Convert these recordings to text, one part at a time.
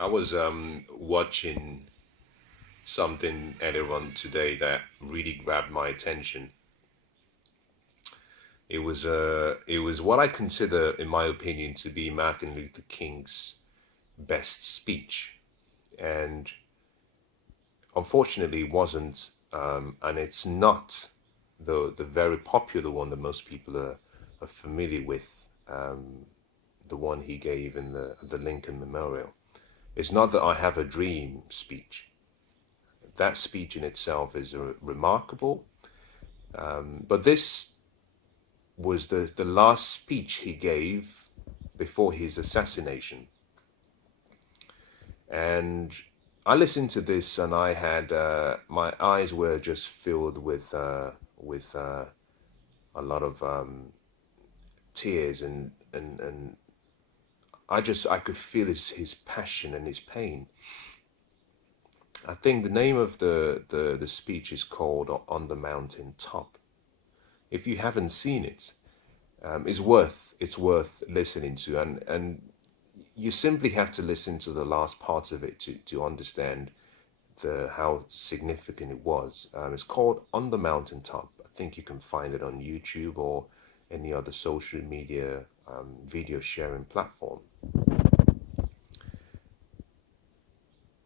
I was watching something earlier on today that really grabbed my attention. It was what I consider, in my opinion, to be Martin Luther King's best speech, and unfortunately, it wasn't, and it's not the very popular one that most people are familiar with. The one he gave in the Lincoln Memorial. It's not that I have a dream speech. That speech in itself is remarkable. But this was the last speech he gave before his assassination. And I listened to this, and I had my eyes were just filled with a lot of tears, and I could feel his passion and his pain. I think the name of the speech is called On the Mountain Top. If you haven't seen it, it's worth listening to, and you simply have to listen to the last part of it to understand the how significant it was. It's called On the Mountain Top. I think you can find it on YouTube or any other social media video sharing platform.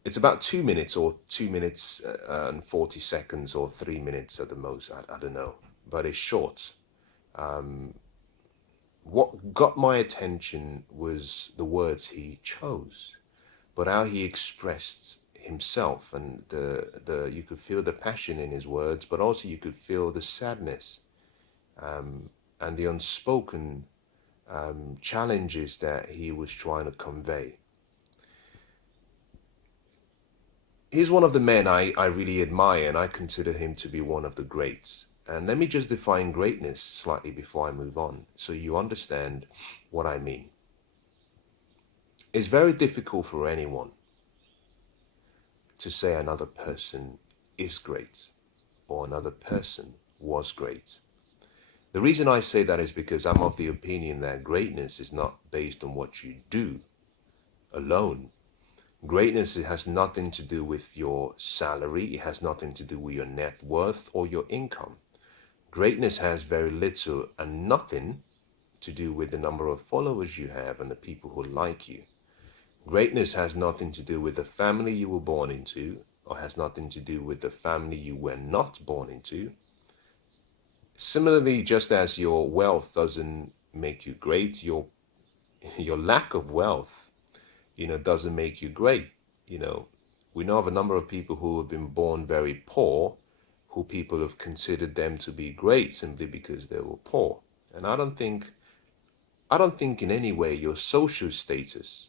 It's about 2 minutes, or 2 minutes and 40 seconds, or 3 minutes at the most. I don't know, but it's short. What got my attention was the words he chose, but how he expressed himself, and the you could feel the passion in his words, but also you could feel the sadness, and the unspoken challenges that he was trying to convey. He's one of the men I really admire, and I consider him to be one of the greats. And let me just define greatness slightly before I move on, so you understand what I mean. It's very difficult for anyone to say another person is great or another person was great. The reason I say that is because I'm of the opinion that greatness is not based on what you do alone. Greatness, it has nothing to do with your salary. It has nothing to do with your net worth or your income. Greatness has very little and nothing to do with the number of followers you have and the people who like you. Greatness has nothing to do with the family you were born into, or has nothing to do with the family you were not born into. Similarly, just as your wealth doesn't make you great, your lack of wealth, doesn't make you great. You know, we know of a number of people who have been born very poor, who people have considered them to be great simply because they were poor. And I don't think in any way your social status,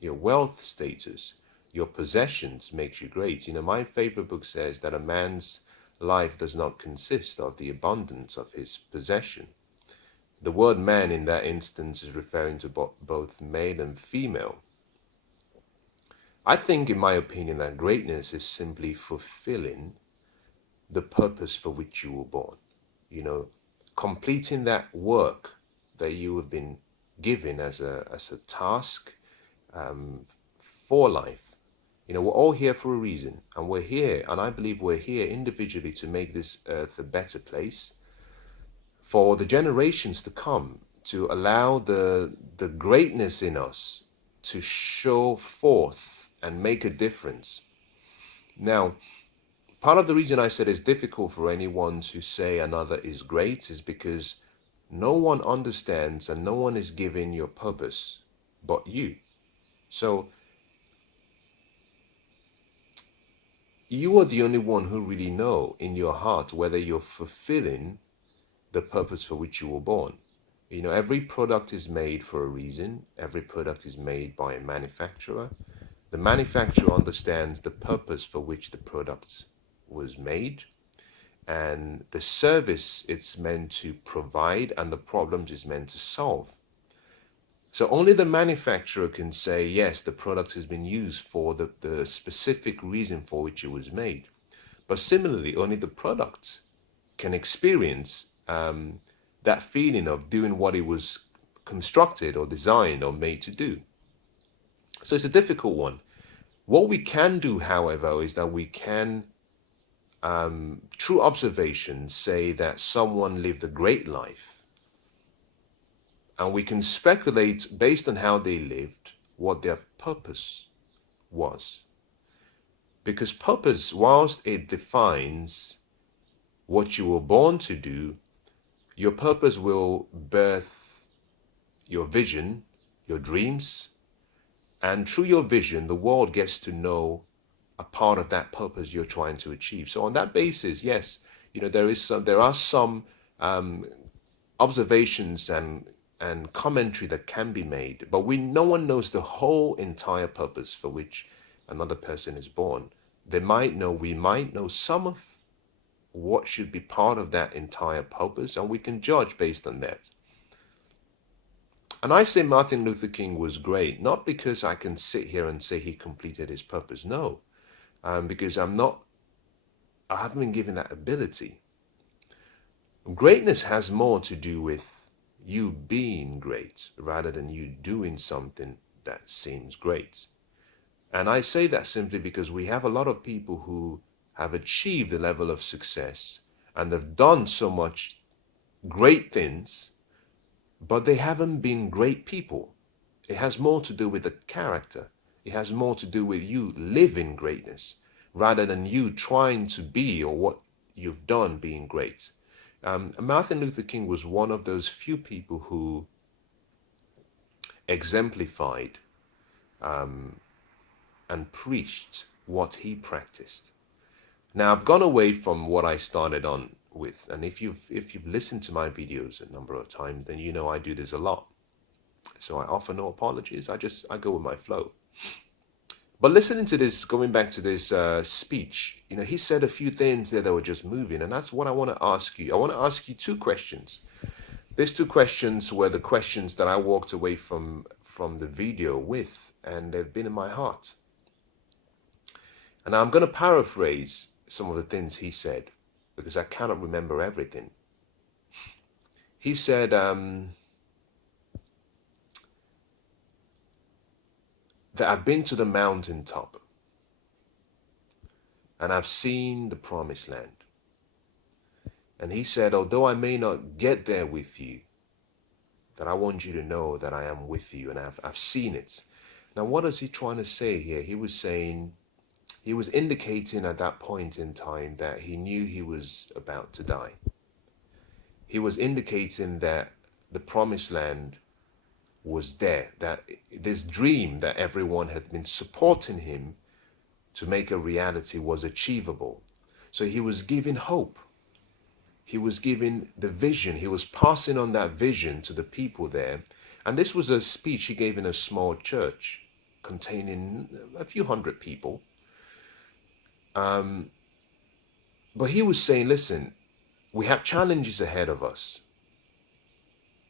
your wealth status, your possessions makes you great. My favorite book says that a man's life does not consist of the abundance of his possession. The word man in that instance is referring to both male and female. I think, in my opinion, that greatness is simply fulfilling the purpose for which you were born. You know, completing that work that you have been given as a task for life. We're all here for a reason, and we're here, and I believe we're here individually to make this earth a better place for the generations to come, to allow the greatness in us to show forth and make a difference. Now, part of the reason I said it's difficult for anyone to say another is great is because no one understands and no one is given your purpose but you. So you are the only one who really know in your heart whether you're fulfilling the purpose for which you were born. Every product is made for a reason. Every product is made by a manufacturer. The manufacturer understands the purpose for which the product was made, and the service it's meant to provide, and the problems it's meant to solve. So only the manufacturer can say, yes, the product has been used for the specific reason for which it was made. But similarly, only the product can experience that feeling of doing what it was constructed or designed or made to do. So it's a difficult one. What we can do, however, is that we can, through observation, say that someone lived a great life, and we can speculate based on how they lived what their purpose was. Because purpose, whilst it defines what you were born to do, your purpose will birth your vision, your dreams, and through your vision, the world gets to know a part of that purpose you're trying to achieve. So on that basis, yes, there are some observations and commentary that can be made, but no one knows the whole entire purpose for which another person is born. We might know some of what should be part of that entire purpose, and we can judge based on that. And I say Martin Luther King was great, not because I can sit here and say he completed his purpose. No, because I haven't been given that ability. Greatness has more to do with you being great rather than you doing something that seems great. And I say that simply because we have a lot of people who have achieved a level of success and have done so much great things, but they haven't been great people. It has more to do with the character. It has more to do with you living greatness rather than you trying to be or what you've done being great. Martin Luther King was one of those few people who exemplified and preached what he practiced. Now, I've gone away from what I started on with, and if you've listened to my videos a number of times, then you know I do this a lot. So I offer no apologies. I go with my flow. But listening to this, going back to this speech, he said a few things there that were just moving, and that's what I want to ask you. I want to ask you two questions. These two questions were the questions that I walked away from the video with, and they've been in my heart. And I'm going to paraphrase some of the things he said, because I cannot remember everything. He said, that I've been to the mountaintop and I've seen the promised land. And he said, although I may not get there with you, that I want you to know that I am with you and I've seen it. Now, what is he trying to say here? He was indicating at that point in time that he knew he was about to die. He was indicating that the promised land was there, that this dream that everyone had been supporting him to make a reality was achievable. So he was giving hope. He was giving the vision. He was passing on that vision to the people there. And this was a speech he gave in a small church containing a few hundred people. But he was saying, listen, we have challenges ahead of us.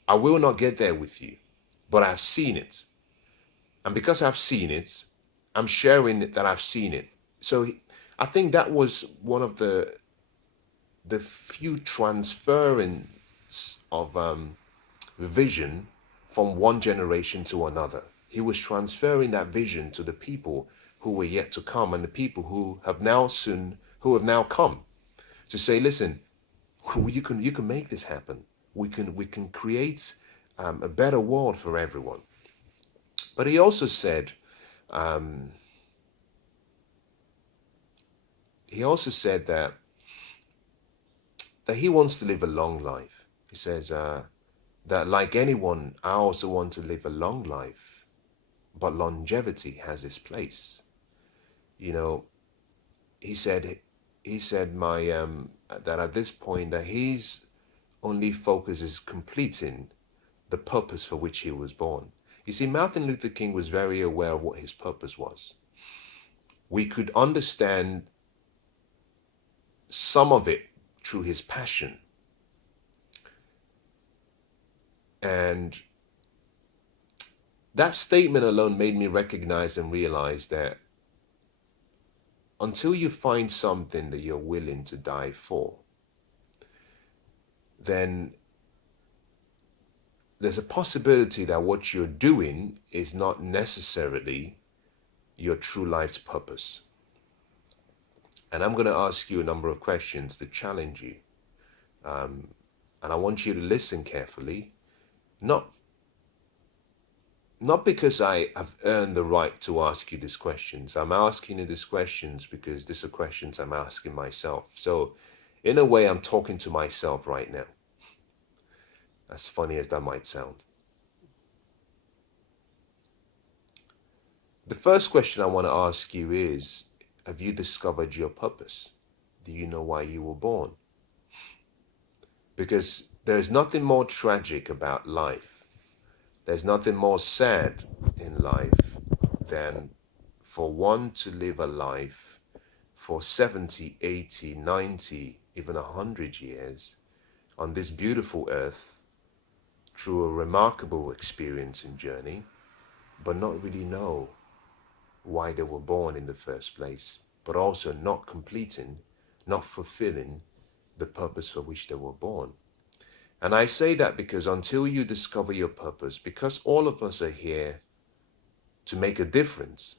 I will not get there with you, but I've seen it. And because I've seen it, I'm sharing it that I've seen it. So I think that was one of the few transference of vision from one generation to another. He was transferring that vision to the people who were yet to come and the people who have now come to say, listen, you can make this happen. We can create a better world for everyone. But he also said, that he wants to live a long life. He says that like anyone, I also want to live a long life, but longevity has its place. He said that at this point that his only focus is completing the purpose for which he was born. You see, Martin Luther King was very aware of what his purpose was. We could understand some of it through his passion. And that statement alone made me recognize and realize that until you find something that you're willing to die for, then there's a possibility that what you're doing is not necessarily your true life's purpose. And I'm going to ask you a number of questions to challenge you. And I want you to listen carefully, not because I have earned the right to ask you these questions. I'm asking you these questions because these are questions I'm asking myself. So in a way, I'm talking to myself right now, as funny as that might sound. The first question I want to ask you is, have you discovered your purpose? Do you know why you were born? Because there's nothing more tragic about life. There's nothing more sad in life than for one to live a life for 70, 80, 90, even 100 years on this beautiful earth through a remarkable experience and journey, but not really know why they were born in the first place, but also not completing, not fulfilling the purpose for which they were born. And I say that because until you discover your purpose, because all of us are here to make a difference,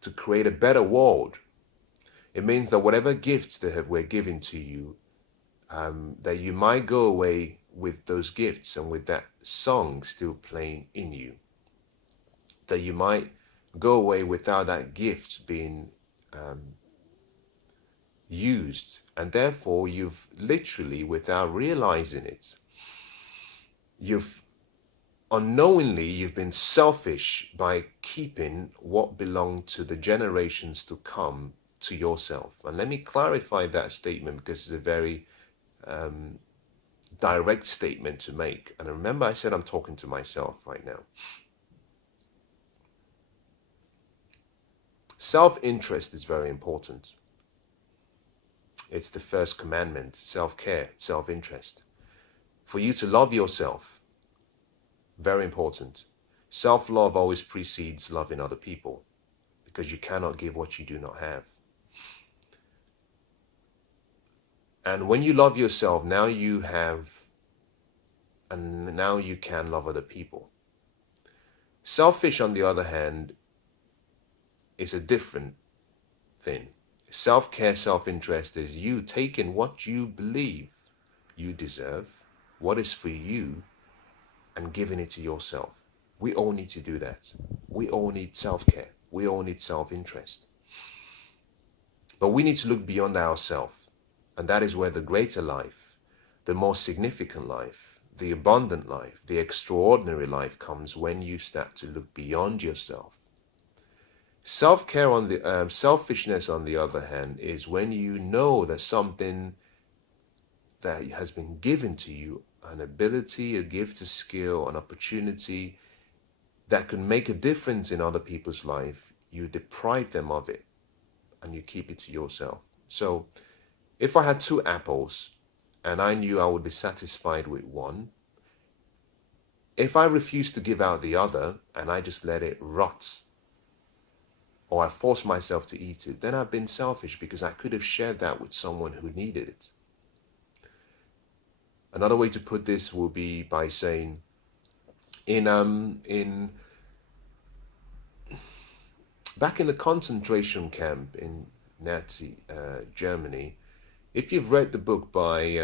to create a better world, it means that whatever gifts that were given to you, that you might go away with those gifts and with that song still playing in you, that you might go away without that gift being used, and therefore you've literally, without realizing it, you've been selfish by keeping what belonged to the generations to come to yourself. And let me clarify that statement because it's a very direct statement to make. And remember, I said I'm talking to myself right now. Self-interest is very important. It's the first commandment: self-care, self-interest. For you to love yourself, very important. Self-love always precedes loving other people, because you cannot give what you do not have. And when you love yourself, now you have, and now you can love other people. Selfish, on the other hand, is a different thing. Self-care, self-interest is you taking what you believe you deserve, what is for you, and giving it to yourself. We all need to do that. We all need self-care. We all need self-interest. But we need to look beyond ourselves. And that is where the greater life, the more significant life, the abundant life, the extraordinary life comes, when you start to look beyond yourself. Self-care on the selfishness, on the other hand, is when you know that something that has been given to you, an ability, a gift, a skill, an opportunity that can make a difference in other people's life, you deprive them of it and you keep it to yourself. So if I had 2 apples and I knew I would be satisfied with one, if I refused to give out the other and I just let it rot, or I force myself to eat it, then I've been selfish, because I could have shared that with someone who needed it. Another way to put this will be by saying, back in the concentration camp in Nazi Germany, if you've read the book by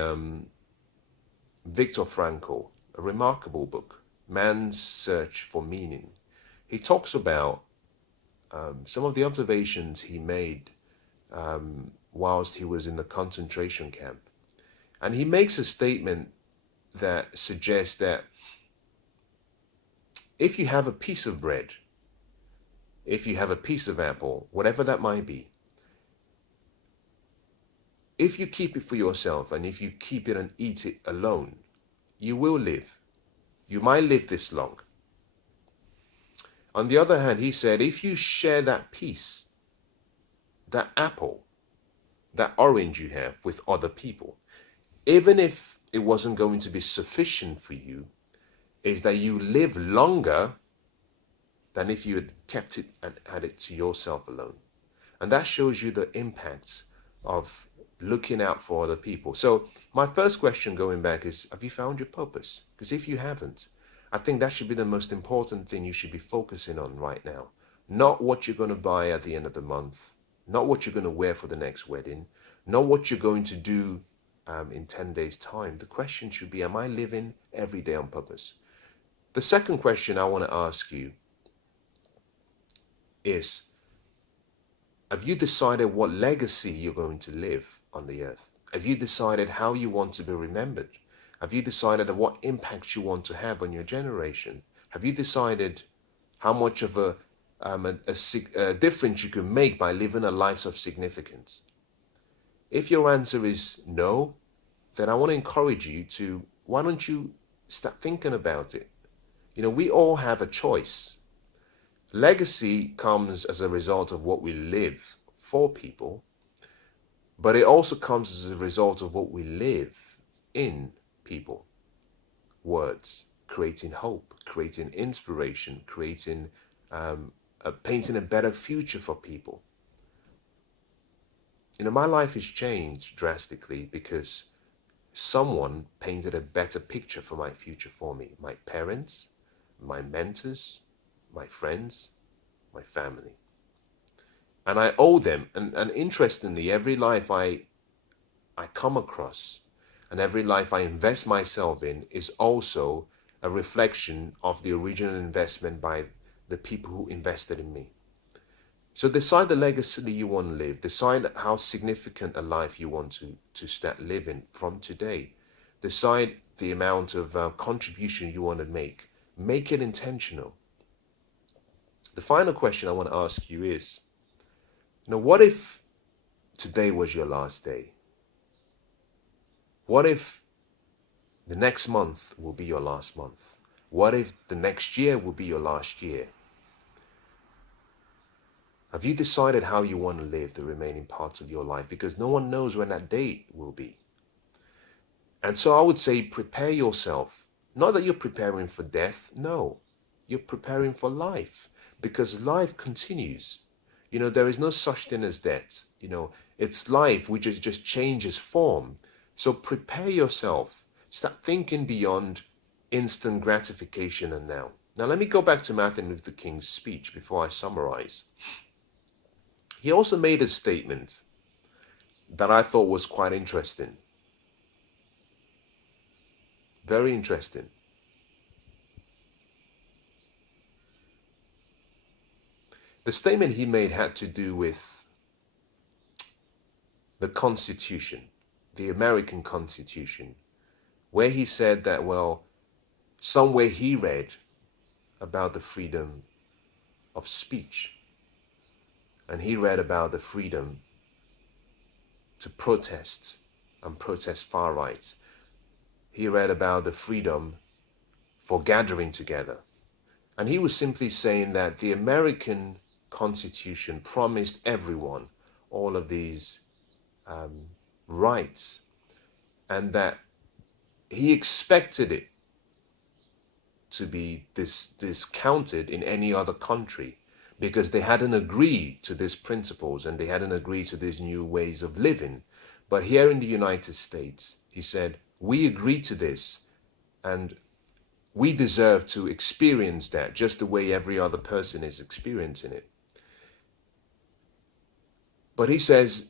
Viktor Frankl, a remarkable book, Man's Search for Meaning, he talks about some of the observations he made whilst he was in the concentration camp. And he makes a statement that suggests that if you have a piece of bread, if you have a piece of apple, whatever that might be, if you keep it for yourself and if you keep it and eat it alone, you will live. You might live this long. On the other hand, he said, if you share that piece, that apple, that orange you have with other people, even if it wasn't going to be sufficient for you, is that you live longer than if you had kept it and had it to yourself alone. And that shows you the impact of looking out for other people. So my first question going back is, have you found your purpose? Because if you haven't, I think that should be the most important thing you should be focusing on right now. not what you're going to buy at the end of the month, not what you're going to wear for the next wedding, not what you're going to do in 10 days' time. The question should be, am I living every day on purpose? The second question I want to ask you is, have you decided what legacy you're going to live on the earth? Have you decided how you want to be remembered? Have you decided what impact you want to have on your generation? Have you decided how much of a difference you can make by living a life of significance? If your answer is no, then I want to encourage you to, why don't you start thinking about it? You know, we all have a choice. Legacy comes as a result of what we live for people, but it also comes as a result of what we live in people. Words, creating hope, creating inspiration, creating, painting a better future for people. You know, my life has changed drastically because someone painted a better picture for my future for me. My parents, my mentors, my friends, my family. And I owe them, and interestingly, every life I come across and every life I invest myself in is also a reflection of the original investment by the people who invested in me. So decide the legacy you want to live. Decide how significant a life you want to start living from today. Decide the amount of contribution you want to make. Make it intentional. The final question I want to ask you is, what if today was your last day? What if the next month will be your last month? What if the next year will be your last year? Have you decided how you want to live the remaining parts of your life? Because no one knows when that date will be. And so I would say prepare yourself. Not that you're preparing for death. No, you're preparing for life, because life continues. You know, there is no such thing as death. You know, it's life which just changes form. So prepare yourself. Start thinking beyond instant gratification and now. Now let me go back to Martin Luther King's speech before I summarize. He also made a statement that I thought was quite interesting. Very interesting. The statement he made had to do with the Constitution, the American Constitution, where he said that, well, somewhere he read about the freedom of speech, and he read about the freedom to protest and protest far rights. He read about the freedom for gathering together. And he was simply saying that the American Constitution promised everyone all of these rights, and that he expected it to be discounted in any other country, because they hadn't agreed to these principles and they hadn't agreed to these new ways of living. But here in the United States, he said, we agreed to this and we deserve to experience that just the way every other person is experiencing it. But he says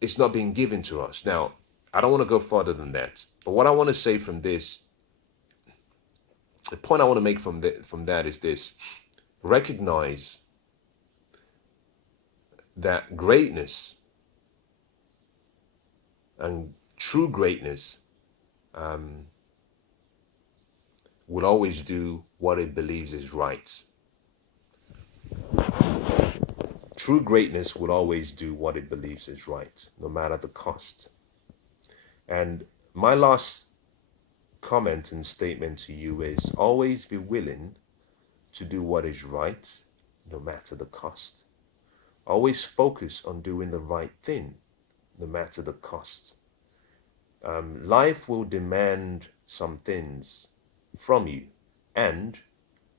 it's not being given to us. Now, I don't want to go further than that. But what I want to say from this, the point I want to make from that is this: recognize that greatness and true greatness will always do what it believes is right. True greatness will always do what it believes is right, no matter the cost. And my last comment and statement to you is, always be willing to do what is right, no matter the cost. Always focus on doing the right thing, no matter the cost. Life will demand some things from you and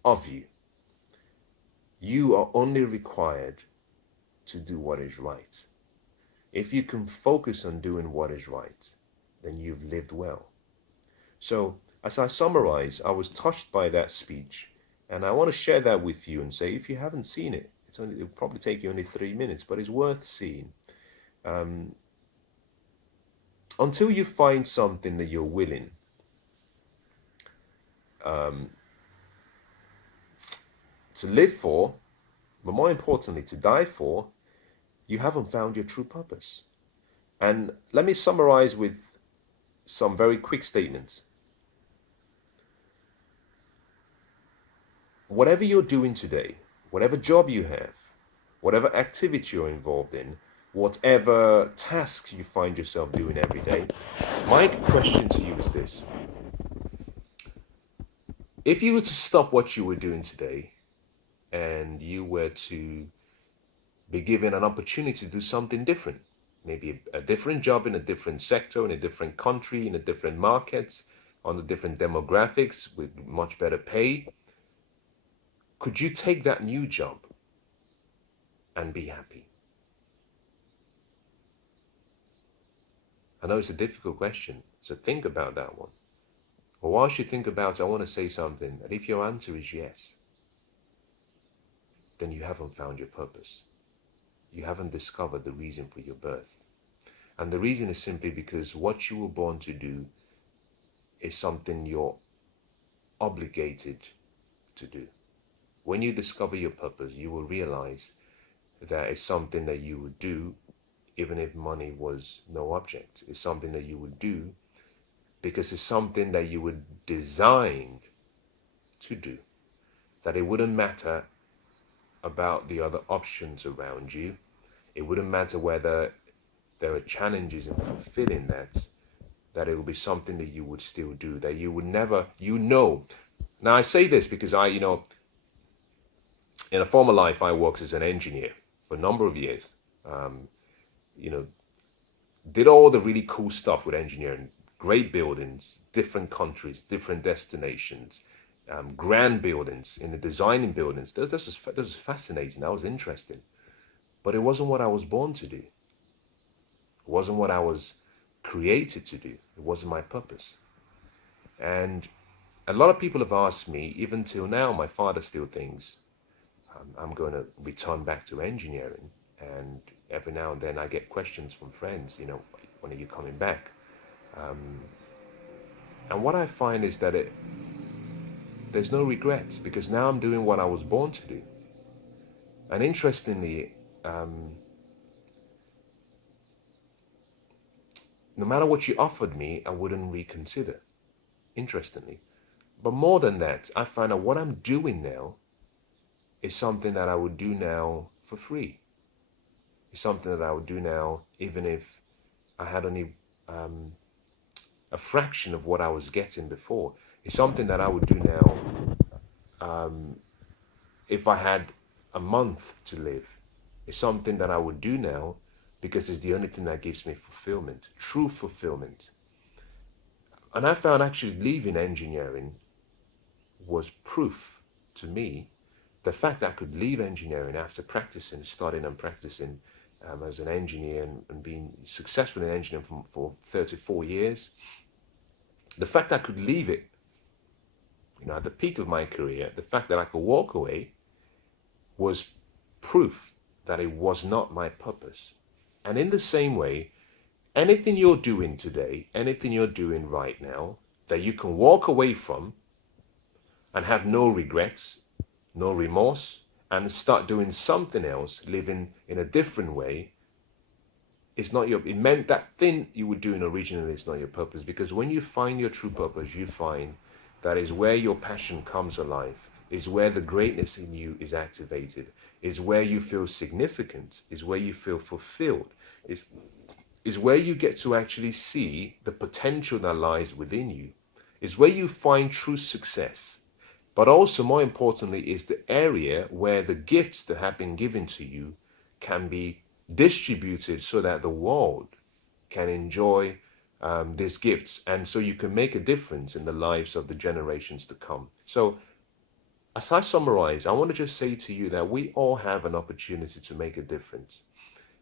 of you. You are only required to do what is right. If you can focus on doing what is right, then you've lived well. So, as I summarize, I was touched by that speech, and I want to share that with you and say, if you haven't seen it, It'll probably take you only 3 minutes, but it's worth seeing. Until you find something that you're willing to live for, but more importantly, to die for, you haven't found your true purpose. And let me summarize with some very quick statements. Whatever you're doing today, whatever job you have, whatever activity you're involved in, whatever tasks you find yourself doing every day, my question to you is this. If you were to stop what you were doing today and you were to be given an opportunity to do something different, maybe a different job in a different sector, in a different country, in a different market, on a different demographics with much better pay, could you take that new job and be happy? I know it's a difficult question, so think about that one. But whilst you think about it, I want to say something, that if your answer is yes, then you haven't found your purpose. You haven't discovered the reason for your birth. And the reason is simply because what you were born to do is something you're obligated to do. When you discover your purpose, you will realize that it's something that you would do even if money was no object. It's something that you would do because it's something that you were designed to do. That it wouldn't matter about the other options around you. It wouldn't matter whether there are challenges in fulfilling that it will be something that you would still do, that you would never, Now I say this because in a former life, I worked as an engineer for a number of years. Did all the really cool stuff with engineering, great buildings, different countries, different destinations, grand buildings, in the designing buildings. This was fascinating. That was interesting. But it wasn't what I was born to do. It wasn't what I was created to do. It wasn't my purpose. And a lot of people have asked me, even till now, my father still thinks I'm going to return back to engineering. And every now and then I get questions from friends, when are you coming back? And what I find is that there's no regrets, because now I'm doing what I was born to do. And interestingly, no matter what you offered me, I wouldn't reconsider, interestingly. But more than that, I find that what I'm doing now is something that I would do now for free. It's something that I would do now even if I had only a fraction of what I was getting before. It's something that I would do now if I had a month to live. It's something that I would do now because it's the only thing that gives me fulfillment, true fulfillment. And I found actually leaving engineering was proof to me. The fact that I could leave engineering after studying and practicing as an engineer and being successful in engineering for 34 years, the fact that I could leave it, at the peak of my career, the fact that I could walk away was proof that it was not my purpose. And in the same way, anything you're doing today, anything you're doing right now, that you can walk away from and have no regrets, no remorse, and start doing something else, living in a different way, it meant that thing you were doing originally is not your purpose. Because when you find your true purpose, you find that is where your passion comes alive, is where the greatness in you is activated, is where you feel significant, is where you feel fulfilled, is where you get to actually see the potential that lies within you, is where you find true success. But also, more importantly, is the area where the gifts that have been given to you can be distributed so that the world can enjoy these gifts. And so you can make a difference in the lives of the generations to come. So as I summarize, I want to just say to you that we all have an opportunity to make a difference.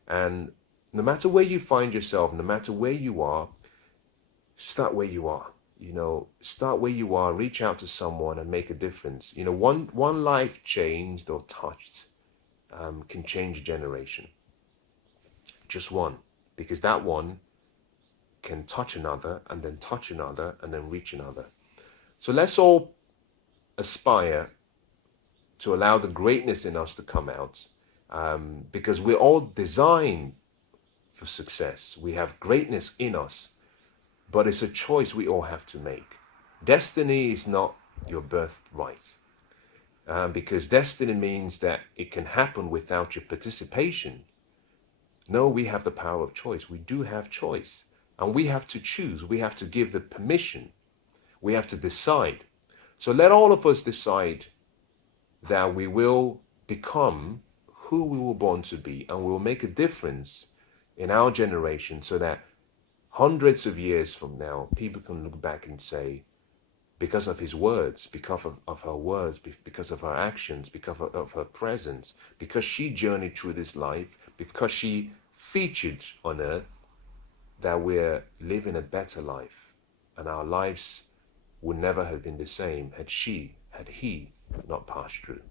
And no matter where you find yourself, no matter where you are, start where you are. Start where you are, reach out to someone and make a difference. One life changed or touched can change a generation. Just one, because that one can touch another and then touch another and then reach another. So let's all aspire to allow the greatness in us to come out, because we're all designed for success. We have greatness in us, but it's a choice we all have to make. Destiny is not your birthright, because destiny means that it can happen without your participation. No, we have the power of choice. We do have choice, and we have to choose. We have to give the permission. We have to decide. So let all of us decide that we will become who we were born to be, and we will make a difference in our generation, so that hundreds of years from now, people can look back and say, because of his words, because of her words, because of her actions, because of her presence, because she journeyed through this life, because she featured on earth, that we're living a better life, and our lives would never have been the same had he not passed through.